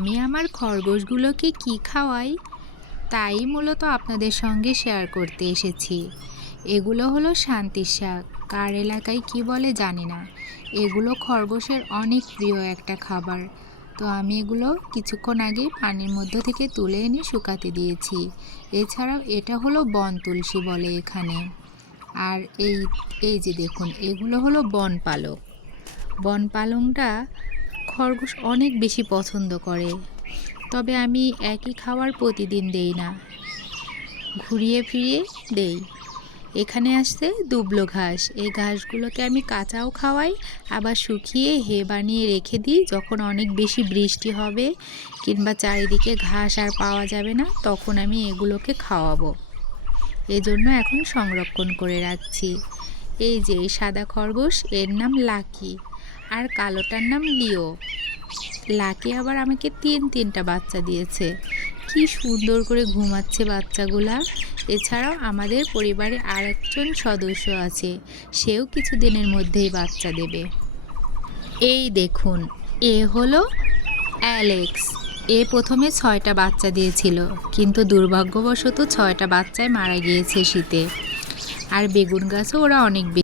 আমি আমার খরগোশগুলোকে কি খাওয়াই তাই মূলত আপনাদের সঙ্গে শেয়ার করতে এসেছি। এগুলো হলো শান্তির শাক, কার এলাকায় কি বলে জানি না। এগুলো খরগোশের অনেক প্রিয় একটা খাবার। তো আমি এগুলো কিছুক্ষণ আগে পানির মধ্য থেকে তুলে এনে শুকাতে দিয়েছি। এছাড়াও এটা হলো বন তুলসী বলে এখানে। আর এই এই যে দেখুন, এগুলো হলো বনপালক। বনপালংটা খরগোশ অনেক বেশি পছন্দ করে, তবে আমি একই খাবার প্রতিদিন দেই না, ঘুরিয়ে ফিরিয়ে দেই। এখানে আসছে দুবলো ঘাস, এই ঘাসগুলোকে আমি কাঁচাও খাওয়াই, আবার শুকিয়ে হে বানিয়ে রেখে দিই। যখন অনেক বেশি বৃষ্টি হবে কিংবা চারিদিকে ঘাস আর পাওয়া যাবে না, তখন আমি এগুলোকে খাওয়াবো। এজন্য এখন সংরক্ষণ করে রাখছি। এই যে এই সাদা খরগোশ, এর নাম লাকি, আর কালোটার নাম লিও। লাকি আবার আমাকে তিনটা বাচ্চা দিয়েছে। কি সুন্দর করে ঘুমাচ্ছে বাচ্চাগুলা। এছাড়াও আমাদের পরিবারে আরেকজন সদস্য আছে, সেও কিছুদিনের মধ্যেই বাচ্চা দেবে। এই দেখুন, এ হলো অ্যালেক্স। এ প্রথমে 6টা বাচ্চা দিয়েছিল, কিন্তু দুর্ভাগ্যবশত 6টা বাচ্চায় মারা গিয়েছে শীতে। আর বেগুন গাছও ওরা অনেক